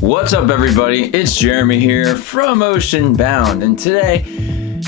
What's up, everybody? It's Jeremy here from Ocean Bound, and today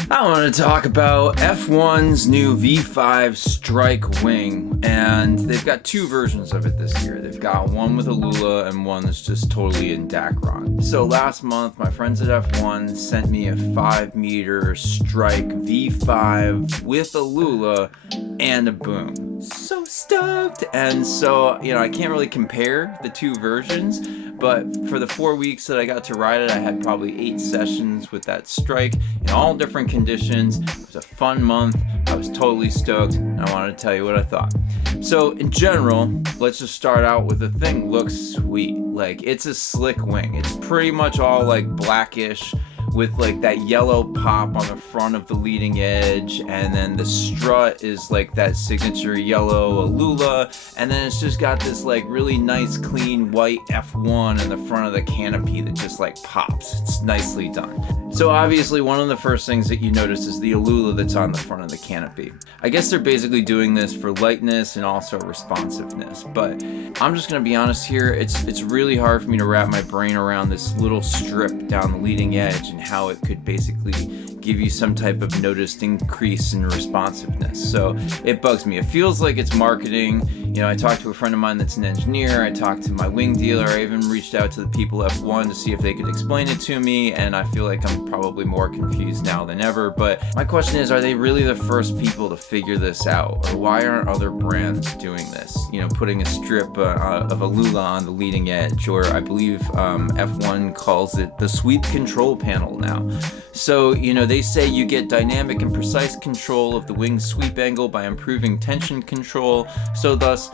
I want to talk about F1's new V5 Strike Wing, and they've got two versions of it this year. They've got one with Aluula and one that's just totally in Dacron. So last month, my friends at F1 sent me a 5-meter Strike V5 with Aluula and a boom. So stoked! And so, I can't really compare the two versions, but for the 4 weeks that I got to ride it, I had probably 8 sessions with that Strike in all different conditions. It was a fun month. I was totally stoked, and I wanted to tell you what I thought. So in general, let's just start out with the thing looks sweet. Like, it's a slick wing. It's pretty much all like blackish, with like that yellow pop on the front of the leading edge, and then the strut is like that signature yellow Aluula, and then it's just got this like really nice clean white F1 in the front of the canopy that just like pops. It's nicely done. So obviously one of the first things that you notice is the Aluula that's on the front of the canopy. I guess they're basically doing this for lightness and also responsiveness, but I'm just gonna be honest here, it's really hard for me to wrap my brain around this little strip down the leading edge and how it could basically give you some type of noticed increase in responsiveness. So it bugs me. It feels like it's marketing. I talked to a friend of mine that's an engineer. I talked to my wing dealer. I even reached out to the people at F1 to see if they could explain it to me, and I feel like I'm probably more confused now than ever. But my question is, are they really the first people to figure this out? Or why aren't other brands doing this? Putting a strip of Aluula on the leading edge, or I believe F1 calls it the sweep control panel now. So, they say you get dynamic and precise control of the wing's sweep angle by improving tension control. So thus,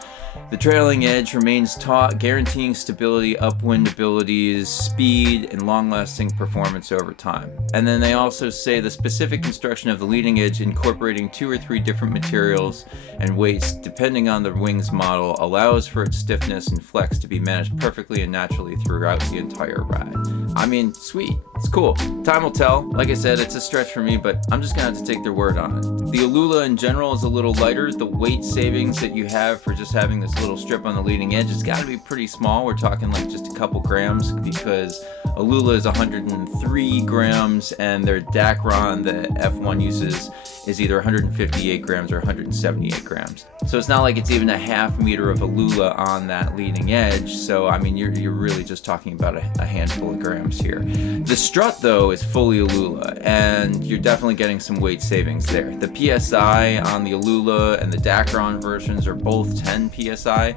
the trailing edge remains taut, guaranteeing stability, upwind abilities, speed, and long-lasting performance over time. And then they also say the specific construction of the leading edge, incorporating 2 or 3 different materials and weights depending on the wing's model, allows for its stiffness and flex to be managed perfectly and naturally throughout the entire ride. I mean, sweet. It's cool. Time will tell. Like I said, it's a stretch for me, but I'm just gonna have to take their word on it. The Aluula in general is a little lighter. The weight savings that you have for just having this little strip on the leading edge has got to be pretty small. We're talking like just a couple grams, because Aluula is 103 grams and their Dacron that F1 uses is either 158 grams or 178 grams. So it's not like it's even a half meter of Aluula on that leading edge. So I mean, you're really just talking about a handful of grams here. The strut though is fully Aluula, and you're definitely getting some weight savings there. The PSI on the Aluula and the Dacron versions are both 10 PSI.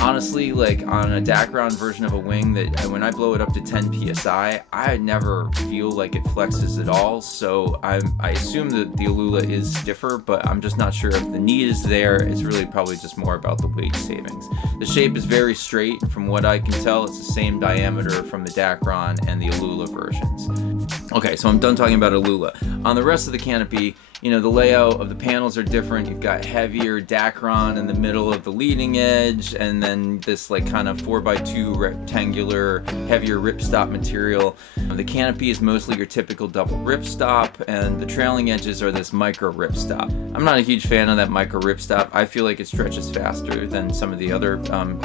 Honestly, like on a Dacron version of a wing, that when I blow it up to 10 PSI, I never feel like it flexes at all. So I assume that the Aluula is stiffer, but I'm just not sure if the need is there. It's really probably just more about the weight savings. The shape is very straight. From what I can tell, it's the same diameter from the Dacron and the Aluula versions. Okay, so I'm done talking about Aluula. On the rest of the canopy, the layout of the panels are different. You've got heavier Dacron in the middle of the leading edge, and then this like kind of 4x2 rectangular, heavier ripstop material. The canopy is mostly your typical double ripstop, and the trailing edges are this micro ripstop. I'm not a huge fan of that micro ripstop. I feel like it stretches faster than some of the other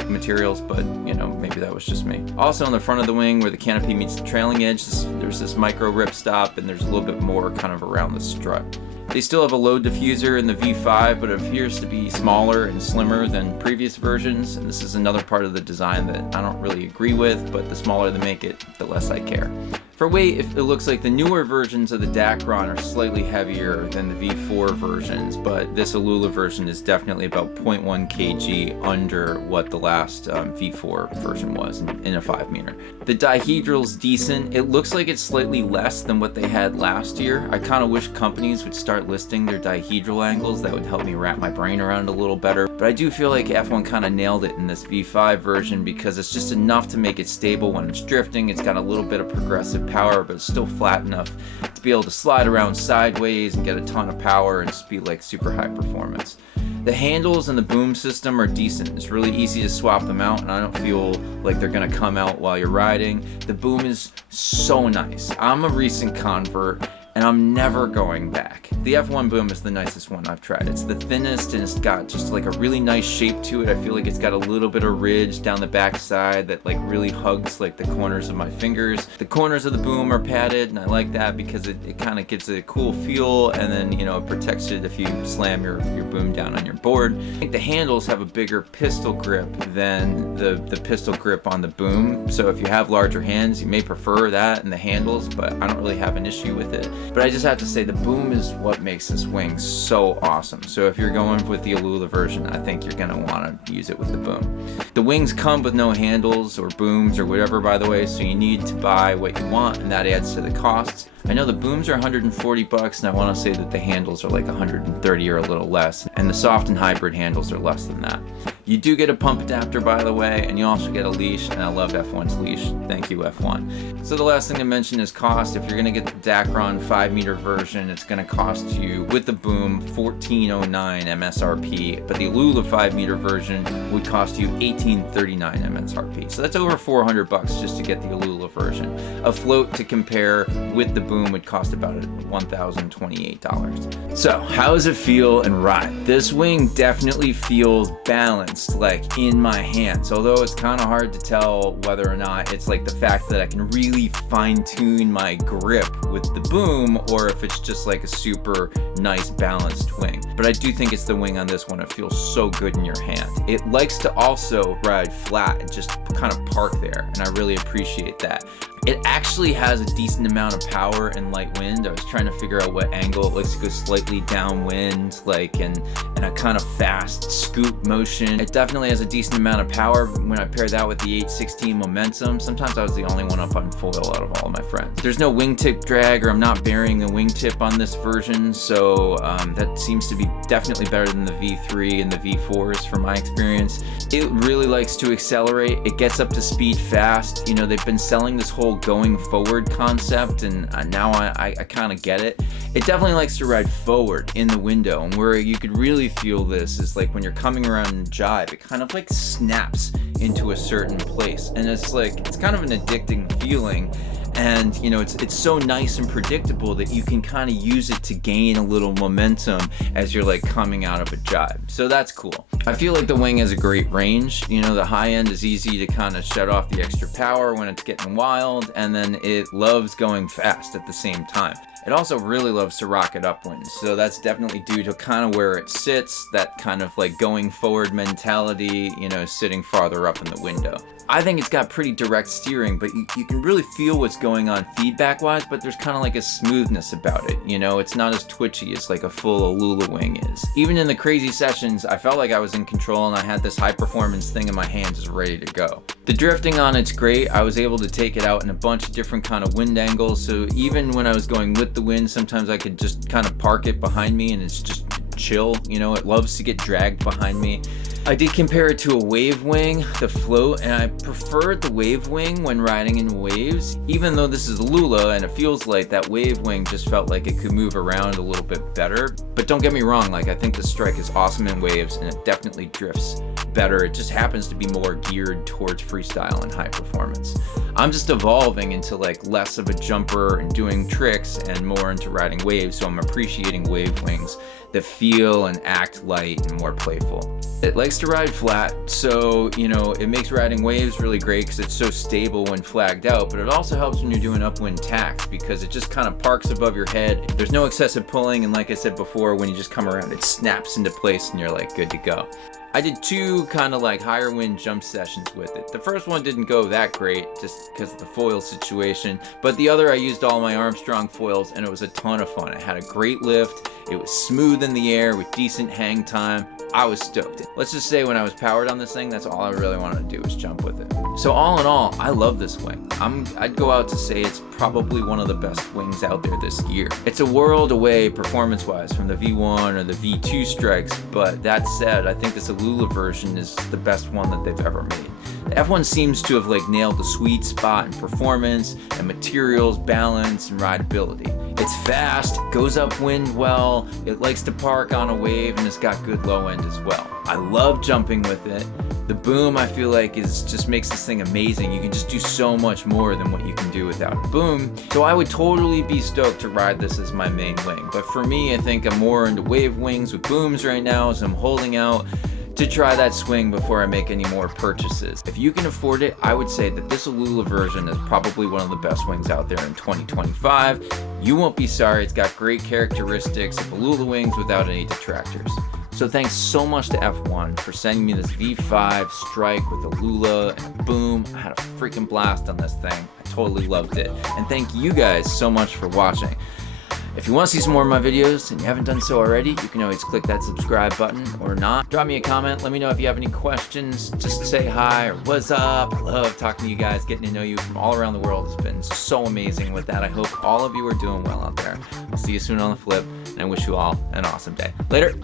materials, but maybe that was just me. Also on the front of the wing, where the canopy meets the trailing edge, there's this micro ripstop, and there's a little bit more kind of around the strut. They still have a low diffuser in the V5, but it appears to be smaller and slimmer than previous versions, and this is another part of the design that I don't really agree with, but the smaller they make it, the less I care. For weight, it looks like the newer versions of the Dacron are slightly heavier than the V4 versions, but this Aluula version is definitely about 0.1 kg under what the last V4 version was in a 5-meter. The dihedral's decent. It looks like it's slightly less than what they had last year. I kind of wish companies would start listing their dihedral angles. That would help me wrap my brain around it a little better. But I do feel like F1 kind of nailed it in this V5 version, because it's just enough to make it stable when it's drifting. It's got a little bit of progressive power, but it's still flat enough to be able to slide around sideways and get a ton of power and just be like super high performance. The handles and the boom system are decent. It's really easy to swap them out, and I don't feel like they're gonna come out while you're riding. The boom is so nice. I'm a recent convert, and I'm never going back. The F1 boom is the nicest one I've tried. It's the thinnest, and it's got just like a really nice shape to it. I feel like it's got a little bit of ridge down the back side that like really hugs like the corners of my fingers. The corners of the boom are padded, and I like that because it kind of gives it a cool feel, and then it protects it if you slam your boom down on your board. I think the handles have a bigger pistol grip than the pistol grip on the boom, so if you have larger hands you may prefer that and the handles, but I don't really have an issue with it. But I just have to say the boom is what makes this wing so awesome. So if you're going with the Aluula version, I think you're gonna want to use it with the boom. The wings come with no handles or booms or whatever, by the way, so you need to buy what you want, and that adds to the costs. I know the booms are $140, and I want to say that the handles are like $130 or a little less, and the soft and hybrid handles are less than that. You do get a pump adapter, by the way, and you also get a leash, and I love F1's leash. Thank you, F1. So the last thing to mention is cost. If you're going to get the Dacron 5-meter version, it's going to cost you, with the boom, $14.09 MSRP, but the Aluula 5-meter version would cost you $18.39 MSRP. So that's over $400 just to get the Aluula version. A float to compare with the boom would cost about $1,028. So how does it feel and ride? This wing definitely feels balanced, like in my hands, although it's kind of hard to tell whether or not it's like the fact that I can really fine-tune my grip with the boom, or if it's just like a super nice balanced wing. But I do think it's the wing on this one. It feels so good in your hand. It likes to also ride flat and just kind of park there, and I really appreciate that. It actually has a decent amount of power in light wind. I was trying to figure out what angle. It likes to go slightly downwind, like in a kind of fast scoop motion. It definitely has a decent amount of power. When I pair that with the 816 momentum, sometimes I was the only one up on foil out of all of my friends. There's no wingtip drag, or I'm not burying the wingtip on this version, so that seems to be definitely better than the V3 and the V4s from my experience. It really likes to accelerate. It gets up to speed fast. They've been selling this whole going forward concept, and now I kind of get it. It definitely likes to ride forward in the window, and where you could really feel this is like when you're coming around in jibe, it kind of like snaps into a certain place, and it's kind of an addicting feeling. And it's so nice and predictable that you can kind of use it to gain a little momentum as you're like coming out of a jibe. So that's cool. I feel like the wing has a great range. The high end is easy to kind of shut off the extra power when it's getting wild, and then it loves going fast at the same time. It also really loves to rocket upwind, so that's definitely due to kind of where it sits, that kind of like going forward mentality, sitting farther up in the window. I think it's got pretty direct steering, but you can really feel what's going on feedback-wise, but there's kind of like a smoothness about it, It's not as twitchy as like a full Aluula wing is. Even in the crazy sessions, I felt like I was in control, and I had this high-performance thing in my hands just ready to go. The drifting on it's great. I was able to take it out in a bunch of different kind of wind angles, so even when I was going with the wind, sometimes I could just kind of park it behind me, and it's just chill. It loves to get dragged behind me. I did compare it to a wave wing, the float, and I preferred the wave wing when riding in waves. Even though this is Aluula and it feels like that wave wing just felt like it could move around a little bit better. But don't get me wrong, like I think the strike is awesome in waves, and it definitely drifts better. It just happens to be more geared towards freestyle and high performance. I'm just evolving into like less of a jumper and doing tricks and more into riding waves, so I'm appreciating wave wings that feel and act light and more playful. It likes to ride flat, so it makes riding waves really great because it's so stable when flagged out, but it also helps when you're doing upwind tacks because it just kind of parks above your head. There's no excessive pulling, and like I said before, when you just come around, it snaps into place and you're like good to go. I did two kind of like higher wind jump sessions with it. The first one didn't go that great just because of the foil situation, but the other I used all my Armstrong foils, and it was a ton of fun. It had a great lift, it was smooth in the air with decent hang time. I was stoked. Let's just say when I was powered on this thing, that's all I really wanted to do was jump with it. So all in all, I love this wing. I'd go out to say it's probably one of the best wings out there this year. It's a world away performance-wise from the V1 or the V2 strikes, but that said, I think this Aluula version is the best one that they've ever made. The F1 seems to have like nailed the sweet spot in performance and materials, balance, and rideability. It's fast, goes upwind well, it likes to park on a wave, and it's got good low end as well. I love jumping with it. The boom, I feel like, just makes this thing amazing. You can just do so much more than what you can do without a boom. So I would totally be stoked to ride this as my main wing. But for me, I think I'm more into wave wings with booms right now, so I'm holding out to try that swing before I make any more purchases. If you can afford it, I would say that this Aluula version is probably one of the best wings out there in 2025. You won't be sorry. It's got great characteristics of Aluula wings without any detractors. So thanks so much to F1 for sending me this V5 Strike with Aluula and a boom. I had a freaking blast on this thing. I totally loved it. And thank you guys so much for watching. If you want to see some more of my videos and you haven't done so already, you can always click that subscribe button or not. Drop me a comment. Let me know if you have any questions. Just say hi or what's up. I love talking to you guys, getting to know you from all around the world. It's been so amazing with that. I hope all of you are doing well out there. I'll see you soon on the flip, and I wish you all an awesome day. Later.